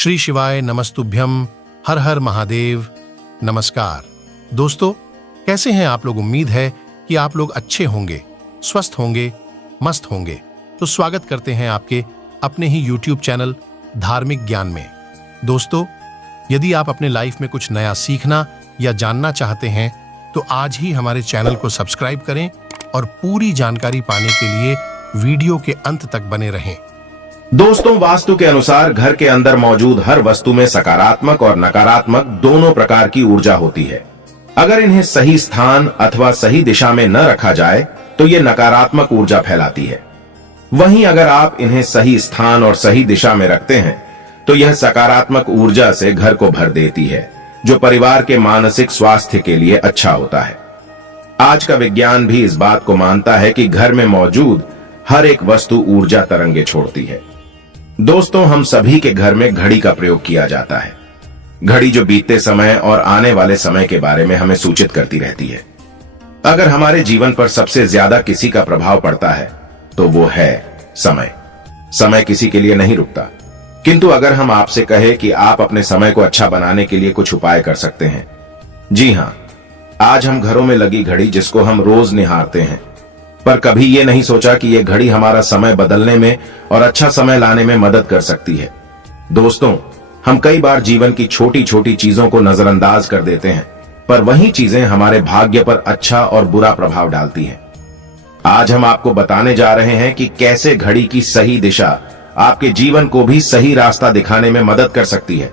श्री शिवाय नमस्तुभ्यम। हर हर महादेव। नमस्कार दोस्तों, कैसे हैं आप लोग। उम्मीद है कि आप लोग अच्छे होंगे, स्वस्थ होंगे, मस्त होंगे। तो स्वागत करते हैं आपके अपने ही YouTube चैनल धार्मिक ज्ञान में। दोस्तों, यदि आप अपने लाइफ में कुछ नया सीखना या जानना चाहते हैं तो आज ही हमारे चैनल को सब्सक्राइब करें और पूरी जानकारी पाने के लिए वीडियो के अंत तक बने रहें। दोस्तों, वास्तु के अनुसार घर के अंदर मौजूद हर वस्तु में सकारात्मक और नकारात्मक दोनों प्रकार की ऊर्जा होती है। अगर इन्हें सही स्थान अथवा सही दिशा में न रखा जाए तो ये नकारात्मक ऊर्जा फैलाती है। वहीं अगर आप इन्हें सही स्थान और सही दिशा में रखते हैं तो यह सकारात्मक ऊर्जा से घर को भर देती है, जो परिवार के मानसिक स्वास्थ्य के लिए अच्छा होता है। आज का विज्ञान भी इस बात को मानता है कि घर में मौजूद हर एक वस्तु ऊर्जा तरंगे छोड़ती है। दोस्तों, हम सभी के घर में घड़ी का प्रयोग किया जाता है। घड़ी जो बीतते समय और आने वाले समय के बारे में हमें सूचित करती रहती है। अगर हमारे जीवन पर सबसे ज्यादा किसी का प्रभाव पड़ता है तो वो है समय। समय किसी के लिए नहीं रुकता, किंतु अगर हम आपसे कहें कि आप अपने समय को अच्छा बनाने के लिए कुछ उपाय कर सकते हैं। जी हां, आज हम घरों में लगी घड़ी जिसको हम रोज निहारते हैं, पर कभी ये नहीं सोचा कि ये घड़ी हमारा समय बदलने में और अच्छा समय लाने में मदद कर सकती है। दोस्तों, हम कई बार जीवन की छोटी छोटी चीजों को नजरअंदाज कर देते हैं, पर वही चीजें हमारे भाग्य पर अच्छा और बुरा प्रभाव डालती हैं। आज हम आपको बताने जा रहे हैं कि कैसे घड़ी की सही दिशा आपके जीवन को भी सही रास्ता दिखाने में मदद कर सकती है।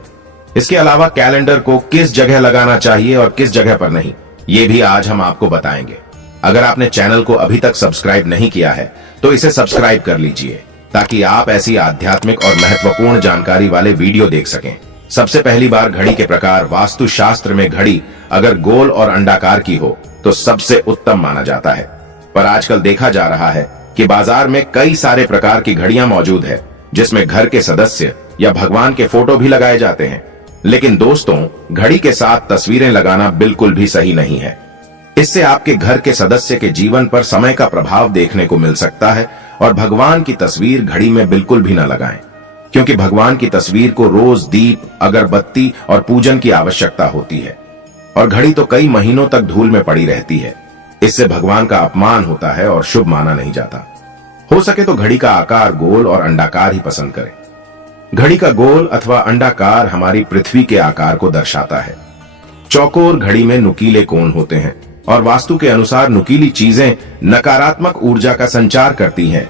इसके अलावा कैलेंडर को किस जगह लगाना चाहिए और किस जगह पर नहीं, ये भी आज हम आपको बताएंगे। अगर आपने चैनल को अभी तक सब्सक्राइब नहीं किया है तो इसे सब्सक्राइब कर लीजिए, ताकि आप ऐसी आध्यात्मिक और महत्वपूर्ण जानकारी वाले वीडियो देख सकें। सबसे पहली बार घड़ी के प्रकार। वास्तु शास्त्र में घड़ी अगर गोल और अंडाकार की हो तो सबसे उत्तम माना जाता है, पर आजकल देखा जा रहा है कि बाजार में कई सारे प्रकार की घड़ियां मौजूद है, जिसमें घर के सदस्य या भगवान के फोटो भी लगाए जाते हैं। लेकिन दोस्तों, घड़ी के साथ तस्वीरें लगाना बिल्कुल भी सही नहीं है। इससे आपके घर के सदस्य के जीवन पर समय का प्रभाव देखने को मिल सकता है। और भगवान की तस्वीर घड़ी में बिल्कुल भी न लगाएं, क्योंकि भगवान की तस्वीर को रोज दीप, अगरबत्ती और पूजन की आवश्यकता होती है, और घड़ी तो कई महीनों तक धूल में पड़ी रहती है। इससे भगवान का अपमान होता है और शुभ माना नहीं जाता। हो सके तो घड़ी का आकार गोल और अंडाकार ही पसंद करें। घड़ी का गोल अथवा अंडाकार हमारी पृथ्वी के आकार को दर्शाता है। चौकोर घड़ी में नुकीले कोण होते हैं, और वास्तु के अनुसार नुकीली चीजें नकारात्मक ऊर्जा का संचार करती हैं।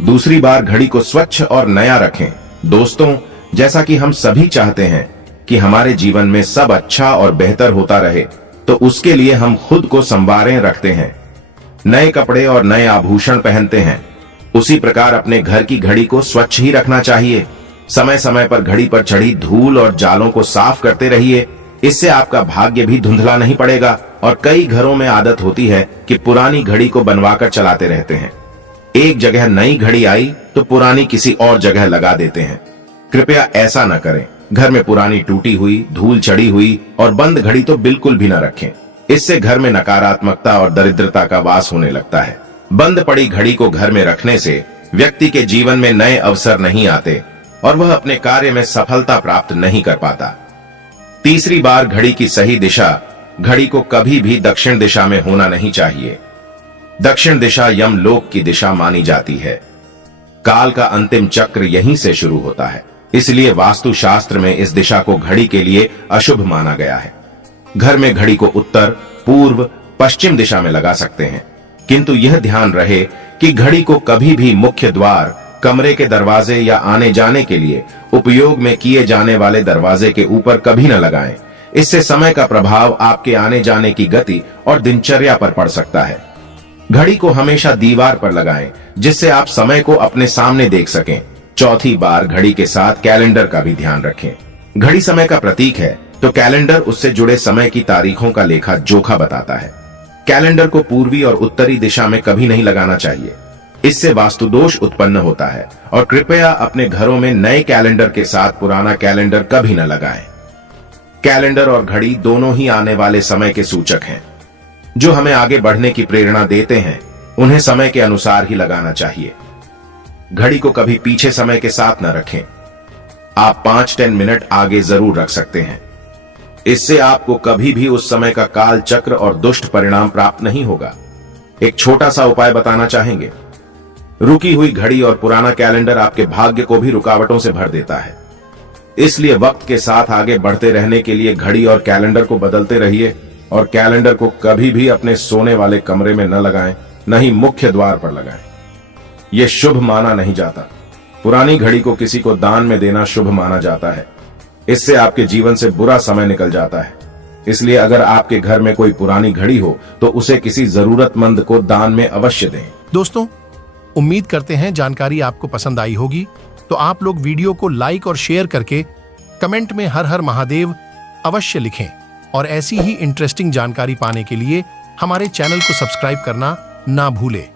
दूसरी बार घड़ी को स्वच्छ और नया रखें। दोस्तों, जैसा कि हम सभी चाहते हैं कि हमारे जीवन में सब अच्छा और बेहतर होता रहे, तो उसके लिए हम खुद को संवारें रखते हैं, नए कपड़े और नए आभूषण पहनते हैं। उसी प्रकार अपने घर की घड़ी को स्वच्छ ही रखना चाहिए। समय समय पर घड़ी पर चढ़ी धूल और जालों को साफ करते रहिए। इससे आपका भाग्य भी धुंधला नहीं पड़ेगा। और कई घरों में आदत होती है कि पुरानी घड़ी को बनवाकर चलाते रहते हैं। एक जगह नई घड़ी आई तो पुरानी किसी और जगह लगा देते हैं। कृपया ऐसा न करें। घर में पुरानी टूटी हुई, धूल चढ़ी हुई और बंद घड़ी तो बिल्कुल भी न रखें। इससे घर में नकारात्मकता और दरिद्रता का वास होने लगता है। बंद पड़ी घड़ी को घर में रखने से व्यक्ति के जीवन में नए अवसर नहीं आते और वह अपने कार्य में सफलता प्राप्त नहीं कर पाता। तीसरी बार घड़ी की सही दिशा। घड़ी को कभी भी दक्षिण दिशा में होना नहीं चाहिए। दक्षिण दिशा यमलोक की दिशा मानी जाती है। काल का अंतिम चक्र यहीं से शुरू होता है, इसलिए वास्तु शास्त्र में इस दिशा को घड़ी के लिए अशुभ माना गया है। घर में घड़ी को उत्तर, पूर्व, पश्चिम दिशा में लगा सकते हैं, किंतु यह ध्यान रहे कि घड़ी को कभी भी मुख्य द्वार, कमरे के दरवाजे या आने जाने के लिए उपयोग में किए जाने वाले दरवाजे के ऊपर कभी न लगाएं। इससे समय का प्रभाव आपके आने जाने की गति और दिनचर्या पर पड़ सकता है। घड़ी को हमेशा दीवार पर लगाएं, जिससे आप समय को अपने सामने देख सकें। चौथी बार घड़ी के साथ कैलेंडर का भी ध्यान रखें। घड़ी समय का प्रतीक है, तो कैलेंडर उससे जुड़े समय की तारीखों का लेखा जोखा बताता है। कैलेंडर को पूर्वी और उत्तरी दिशा में कभी नहीं लगाना चाहिए। इससे वास्तु दोष उत्पन्न होता है। और कृपया अपने घरों में नए कैलेंडर के साथ पुराना कैलेंडर कभी न लगाएं। कैलेंडर और घड़ी दोनों ही आने वाले समय के सूचक हैं, जो हमें आगे बढ़ने की प्रेरणा देते हैं। उन्हें समय के अनुसार ही लगाना चाहिए। घड़ी को कभी पीछे समय के साथ न रखें। आप 5-10 मिनट आगे जरूर रख सकते हैं। इससे आपको कभी भी उस समय का काल चक्र और दुष्ट परिणाम प्राप्त नहीं होगा। एक छोटा सा उपाय बताना चाहेंगे। रुकी हुई घड़ी और पुराना कैलेंडर आपके भाग्य को भी रुकावटों से भर देता है। इसलिए वक्त के साथ आगे बढ़ते रहने के लिए घड़ी और कैलेंडर को बदलते रहिए और कैलेंडर को कभी भी अपने सोने वाले कमरे में न लगाएं, न ही मुख्य द्वार पर लगाएं। यह शुभ माना नहीं जाता। पुरानी घड़ी को किसी को दान में देना शुभ माना जाता है। इससे आपके जीवन से बुरा समय निकल जाता है। इसलिए अगर आपके घर में कोई पुरानी घड़ी हो तो उसे किसी जरूरतमंद को दान में अवश्य दें। दोस्तों, उम्मीद करते हैं जानकारी आपको पसंद आई होगी। तो आप लोग वीडियो को लाइक और शेयर करके कमेंट में हर हर महादेव अवश्य लिखें और ऐसी ही इंटरेस्टिंग जानकारी पाने के लिए हमारे चैनल को सब्सक्राइब करना ना भूलें।